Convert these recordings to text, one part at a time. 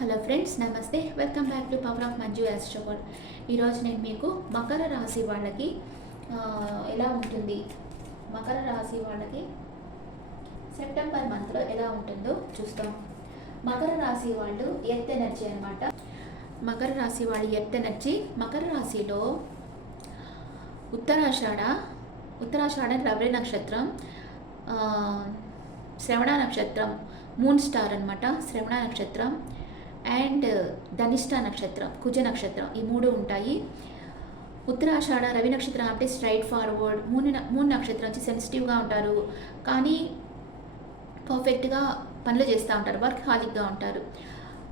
Hello friends, నమస్తే. Welcome back to power of Manju Astroworld. ఈరోజు నేను మీకు మకర రాశి వాళ్ళకి ఎలా ఉంటుంది, మకర రాశి వాళ్ళకి సెప్టెంబర్ మంత్లో ఎలా ఉంటుందో చూస్తాం. మకర రాశి వాళ్ళు ఎర్త్ ఎనర్జీ అనమాట. మకర రాశి వాళ్ళు ఎర్త్ ఎనర్జీ. మకర రాశిలో ఉత్తరాషాఢ రవి నక్షత్రం, శ్రవణ నక్షత్రం, మూన్ స్టార్ అనమాట. శ్రవణ నక్షత్రం అండ్ ధనిష్ట నక్షత్రం, కుజ నక్షత్రం, ఈ మూడు ఉంటాయి. ఉత్తరాషాఢ రవి నక్షత్రం అంటే స్ట్రైట్ ఫార్వర్డ్. మూన్ నక్షత్రం వచ్చి సెన్సిటివ్గా ఉంటారు, కానీ పర్ఫెక్ట్గా పనులు చేస్తూ ఉంటారు, వర్క్ హాలిక్గా ఉంటారు.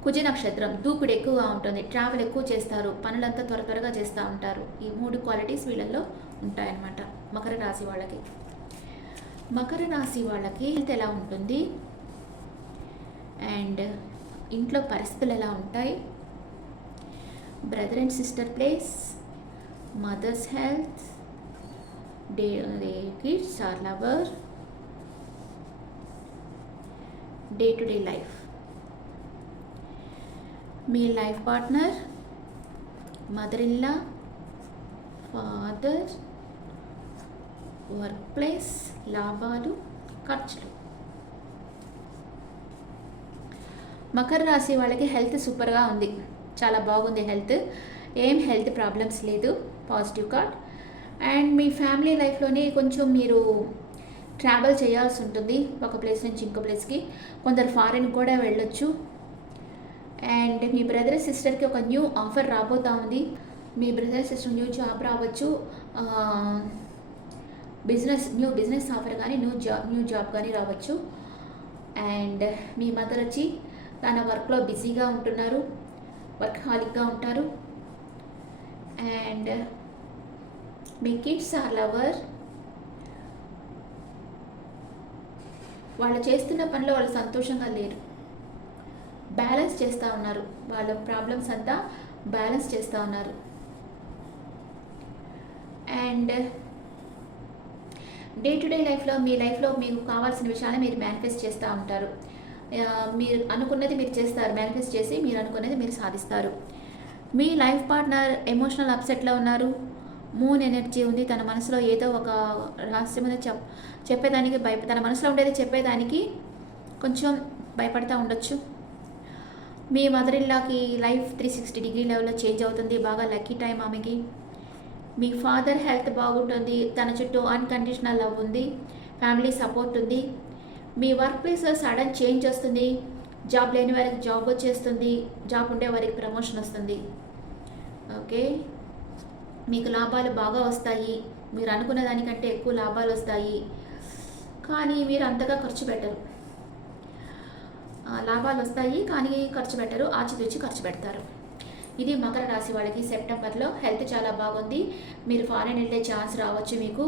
కుజ నక్షత్రం దూకుడు ఎక్కువగా ఉంటుంది, ట్రావెల్ ఎక్కువ చేస్తారు, పనులంతా త్వరగా చేస్తూ ఉంటారు. ఈ మూడు క్వాలిటీస్ వీళ్ళల్లో ఉంటాయన్నమాట మకర రాశి వాళ్ళకి. మకర రాశి వాళ్ళకి హెల్త్ ఎలా ఉంటుంది అండ్ ఇంట్లో పరిస్థితులు ఎలా ఉంటాయి, brother and sister place, mother's health, kids are lover, day to day life, మీ లైఫ్ పార్ట్నర్, మదర్ ఇల్లా, ఫాదర్, వర్క్ ప్లేస్, లాభాలు, ఖర్చులు. మకర రాశి వాళ్ళకి హెల్త్ సూపర్గా ఉంది, చాలా బాగుంది హెల్త్. ఏం హెల్త్ ప్రాబ్లమ్స్ లేదు, పాజిటివ్ కార్డ్. అండ్ మీ ఫ్యామిలీ లైఫ్లోనే కొంచెం మీరు ట్రావెల్ చేయాల్సి ఉంటుంది, ఒక ప్లేస్ నుంచి ఇంకో ప్లేస్కి. కొందరు ఫారిన్ కూడా వెళ్ళొచ్చు. అండ్ మీ బ్రదర్ సిస్టర్కి ఒక న్యూ ఆఫర్ రాబోతూ ఉంది. మీ బ్రదర్ సిస్టర్ న్యూ జాబ్ రావచ్చు, న్యూ బిజినెస్ ఆఫర్ కానీ న్యూ జాబ్ కానీ రావచ్చు. అండ్ మీ మదర్ వచ్చి తన వర్క్లో బిజీగా ఉంటున్నారు, వర్క్ హాలిక్గా ఉంటారు. అండ్ మీ కిడ్స్ ఆర్ లవర్. వాళ్ళు చేస్తున్న పనిలో వాళ్ళు సంతోషంగా లేరు, బ్యాలెన్స్ చేస్తూ ఉన్నారు, వాళ్ళ ప్రాబ్లమ్స్ అంతా బ్యాలెన్స్ చేస్తూ ఉన్నారు. అండ్ డే టు డే లైఫ్లో మీ లైఫ్లో మీకు కావాల్సిన విషయాన్ని మీరు మేనిఫెస్ట్ చేస్తూ ఉంటారు. మీరు అనుకున్నది మీరు చేస్తారు, మేనిఫెస్ట్ చేసి మీరు అనుకున్నది మీరు సాధిస్తారు. మీ లైఫ్ పార్ట్నర్ ఎమోషనల్ అప్సెట్లో ఉన్నారు, మూన్ ఎనర్జీ ఉంది, తన మనసులో ఏదో ఒక రహస్యం మీద చెప్పేదానికి తన మనసులో ఉండేది చెప్పేదానికి కొంచెం భయపడతా ఉండొచ్చు. మీ మదర్ ఇల్లాకి లైఫ్ 360 డిగ్రీ లెవెల్లో చేంజ్ అవుతుంది, బాగా లక్కీ టైం ఆమెకి. మీ ఫాదర్ హెల్త్ బాగుంటుంది, తన చుట్టూ అన్కండిషనల్ లవ్ ఉంది, ఫ్యామిలీ సపోర్ట్ ఉంది. మీ వర్క్ ప్లేస్లో సడన్ చేంజ్ వస్తుంది, జాబ్ లేని వారికి జాబ్ వచ్చేస్తుంది, జాబ్ ఉండే వారికి ప్రమోషన్ వస్తుంది. ఓకే, మీకు లాభాలు బాగా వస్తాయి, మీరు అనుకున్న దానికంటే ఎక్కువ లాభాలు వస్తాయి, కానీ మీరు అంతగా ఖర్చు పెట్టరు. లాభాలు వస్తాయి కానీ ఖర్చు పెట్టరు, ఆచితూచి ఖర్చు పెడతారు. ఇది మకర రాశి వాళ్ళకి సెప్టెంబర్లో. హెల్త్ చాలా బాగుంది, మీరు ఫారెన్ వెళ్ళే ఛాన్స్ రావచ్చు మీకు.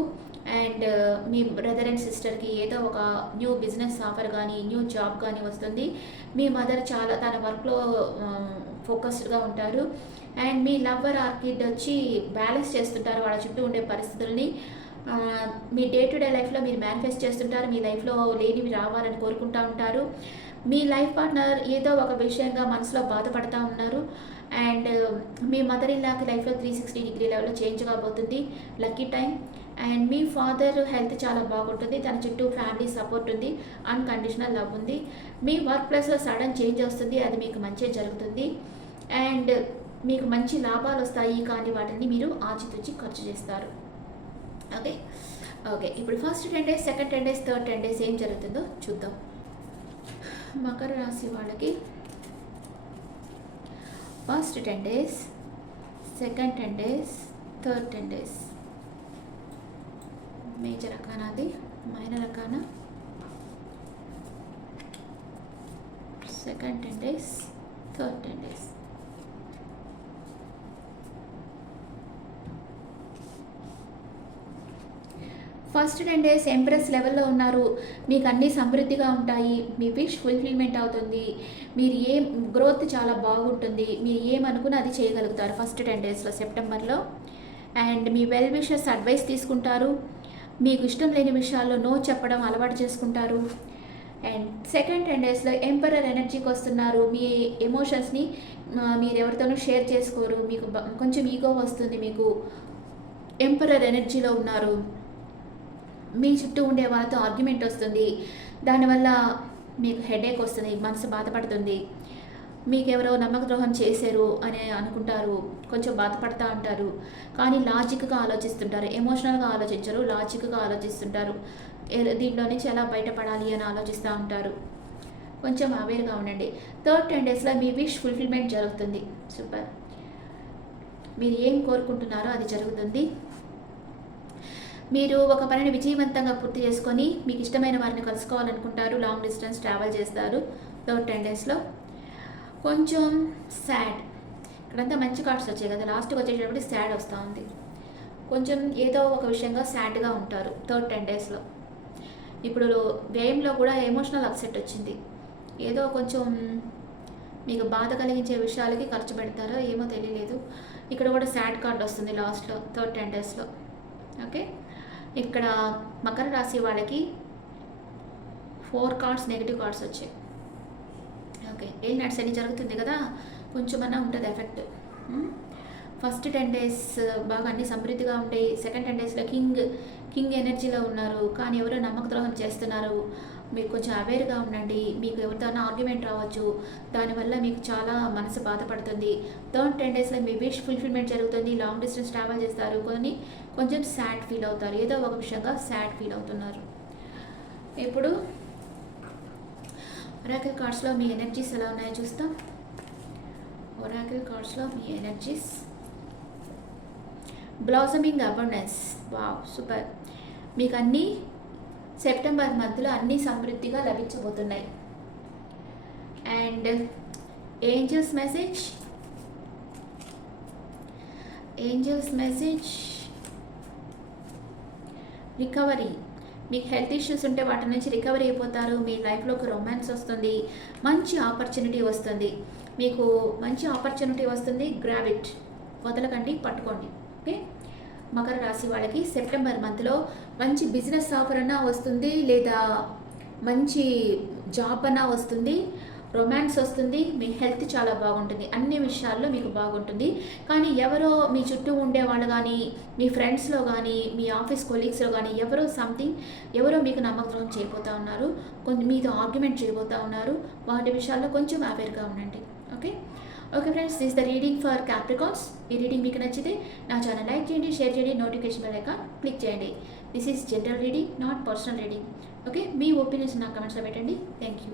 అండ్ మీ బ్రదర్ అండ్ సిస్టర్కి ఏదో ఒక న్యూ బిజినెస్ ఆఫర్ కానీ న్యూ జాబ్ కానీ వస్తుంది. మీ మదర్ చాలా తన వర్క్లో ఫోకస్డ్గా ఉంటారు. అండ్ మీ లవ్వర్ ఆర్కిడ్ వచ్చి బ్యాలెన్స్ చేస్తుంటారు వాళ్ళ చుట్టూ ఉండే పరిస్థితుల్ని. మీ డే టు డే లైఫ్లో మీరు మేనిఫెస్ట్ చేస్తుంటారు, మీ లైఫ్లో లేనివి రావాలని కోరుకుంటూ ఉంటారు. మీ లైఫ్ పార్ట్నర్ ఏదో ఒక విషయంగా మనసులో బాధపడుతూ ఉన్నారు. అండ్ మీ మదర్ ఇల్లాకి లైఫ్లో 360 డిగ్రీ లెవెల్లో చేంజ్ కాబోతుంది, lucky time. And me father health చాలా బాగుంటుంది, తన చుట్టూ ఫ్యామిలీ సపోర్ట్ ఉంది, అన్కండిషనల్ లవ్ ఉంది. మీ వర్క్ ప్లేస్లో సడన్ చేంజ్ వస్తుంది, అది మీకు మంచి జరుగుతుంది. అండ్ మీకు మంచి లాభాలు వస్తాయి, కానీ వాటిని మీరు ఆచితూచి ఖర్చు చేస్తారు. ఓకే ఓకే ఇప్పుడు first 10 days, second 10 days, third 10 days ఏం జరుగుతుందో చూద్దాం. మకర రాశి వాళ్ళకి first 10 days, second 10 days, third 10 days. Major రకాన, అది మైనర్ రకాన. Second 10 days, third 10 days. First 10 days empress లెవెల్లో ఉన్నారు, మీకు అన్నీ సమృద్ధిగా ఉంటాయి, మీ విష్ ఫుల్ఫిల్మెంట్ అవుతుంది, మీరు గ్రోత్ చాలా బాగుంటుంది, మీరు ఏమనుకున్నా అది చేయగలుగుతారు ఫస్ట్ 10 daysలో సెప్టెంబర్లో. And me well wishers advice తీసుకుంటారు, మీకు ఇష్టం లేని విషయాల్లో నో చెప్పడం అలవాటు చేసుకుంటారు. అండ్ సెకండ్ 10 డేస్లో ఎంపరర్ ఎనర్జీకి వస్తున్నారు. మీ ఎమోషన్స్ని మీరు ఎవరితోనూ షేర్ చేసుకోరు, మీకు కొంచెం ఈగో వస్తుంది, మీకు ఎంపరర్ ఎనర్జీలో ఉన్నారు. మీ చుట్టూ ఉండే వాళ్ళతో ఆర్గ్యుమెంట్ వస్తుంది, దానివల్ల మీకు హెడేక్ వస్తుంది, మనసు బాధపడుతుంది. మీకు ఎవరో నమ్మక ద్రోహం చేశారు అని అనుకుంటారు, కొంచెం బాధపడతా ఉంటారు. కానీ లాజిక్గా ఆలోచిస్తుంటారు, ఎమోషనల్గా ఆలోచించరు, లాజిక్గా ఆలోచిస్తుంటారు. దీంట్లో నుంచి ఎలా బయటపడాలి అని ఆలోచిస్తూ ఉంటారు. కొంచెం అవేర్గా ఉండండి. థర్డ్ 10 డేస్లో మీ విష్ ఫుల్ఫిల్మెంట్ జరుగుతుంది. సూపర్. మీరు ఏం కోరుకుంటున్నారో అది జరుగుతుంది. మీరు ఒక పనిని విజయవంతంగా పూర్తి చేసుకొని మీకు ఇష్టమైన వారిని కలుసుకోవాలనుకుంటారు. లాంగ్ డిస్టెన్స్ ట్రావెల్ చేస్తారు థర్డ్ 10 డేస్లో. కొంచెం సాడ్, ఇక్కడంతా మంచి కార్డ్స్ వచ్చాయి కదా, లాస్ట్కి వచ్చేటప్పుడు సాడ్ వస్తూ ఉంది. కొంచెం ఏదో ఒక విషయంగా సాడ్గా ఉంటారు థర్డ్ 10 డేస్లో. ఇప్పుడు గేమ్లో కూడా ఎమోషనల్ అప్సెట్ వచ్చింది, ఏదో కొంచెం మీకు బాధ కలిగించే విషయాలకి ఖర్చు పెడతారో ఏమో తెలియలేదు. ఇక్కడ కూడా సాడ్ కార్డ్ వస్తుంది లాస్ట్లో థర్డ్ 10 డేస్లో. ఓకే, ఇక్కడ మకర రాశి వాళ్ళకి 4 కార్డ్స్ నెగిటివ్ కార్డ్స్ వచ్చాయి. ఓకే, ఏం నడిచని జరుగుతుంది కదా, కొంచెమన్నా ఉంటుంది ఎఫెక్ట్. ఫస్ట్ 10 డేస్ బాగా అన్ని సమృద్ధిగా ఉండే, సెకండ్ 10 డేస్లో కింగ్ ఎనర్జీలో ఉన్నారు. కానీ ఎవరో నమ్మక ద్రోహం చేస్తున్నారు, మీరు కొంచెం అవేర్గా ఉండండి. మీకు ఎవరితో ఆర్గ్యుమెంట్ రావచ్చు, దానివల్ల మీకు చాలా మనసు బాధపడుతుంది. థర్డ్ 10 డేస్లో మీ విష్ ఫుల్ఫిల్మెంట్ జరుగుతుంది. లాంగ్ డిస్టెన్స్ ట్రావెల్ చేస్తారు, కొంచెం సాడ్ ఫీల్ అవుతారు, ఏదో ఒక విషయంగా సాడ్ ఫీల్ అవుతున్నారు. ఇప్పుడు ఒరాకిల్ కార్డ్స్లో మీ ఎనర్జీస్ ఎలా ఉన్నాయో చూస్తాం. ఒరాకిల్ కార్డ్స్లో మీ energies, blossoming abundance. Wow, super. మీకు అన్నీ సెప్టెంబర్ మంత్లో అన్నీ సమృద్ధిగా లభించబోతున్నాయి. And angels message recovery. మీకు హెల్త్ ఇష్యూస్ ఉంటే వాటి నుంచి రికవరీ అయిపోతారు. మీ లైఫ్లోకి రొమాన్స్ వస్తుంది, మంచి ఆపర్చునిటీ వస్తుంది. మీకు మంచి ఆపర్చునిటీ వస్తుంది, గ్రాబ్ ఇట్, వదలకండి, పట్టుకోండి. ఓకే, మకర రాశి వాళ్ళకి సెప్టెంబర్ మంత్లో మంచి బిజినెస్ ఆఫర్ అన్నా వస్తుంది, లేదా మంచి జాబ్ అన్నా వస్తుంది, రొమాన్స్ వస్తుంది. మీ హెల్త్ చాలా బాగుంటుంది, అన్ని విషయాల్లో మీకు బాగుంటుంది. కానీ ఎవరో మీ చుట్టూ ఉండేవాళ్ళు కానీ, మీ ఫ్రెండ్స్లో కానీ, మీ ఆఫీస్ కొలీగ్స్లో కానీ ఎవరో మీకు నమ్మకద్రోహం చేయబోతూ ఉన్నారు, కొంచెం మీతో ఆర్గ్యుమెంట్ చేయబోతూ ఉన్నారు. వాటి విషయాల్లో కొంచెం అవేర్గా ఉండండి. Okay friends, this the reading for Capricorns. ఈ రీడింగ్ మీకు నచ్చితే నా ఛానల్ లైక్ చేయండి, షేర్ చేయండి, నోటిఫికేషన్ బెల్ ఐకాన్ క్లిక్ చేయండి. This is general reading, not personal reading. Okay, మీ ఒపీనియన్స్ నా కమెంట్స్లో పెట్టండి. Thank you.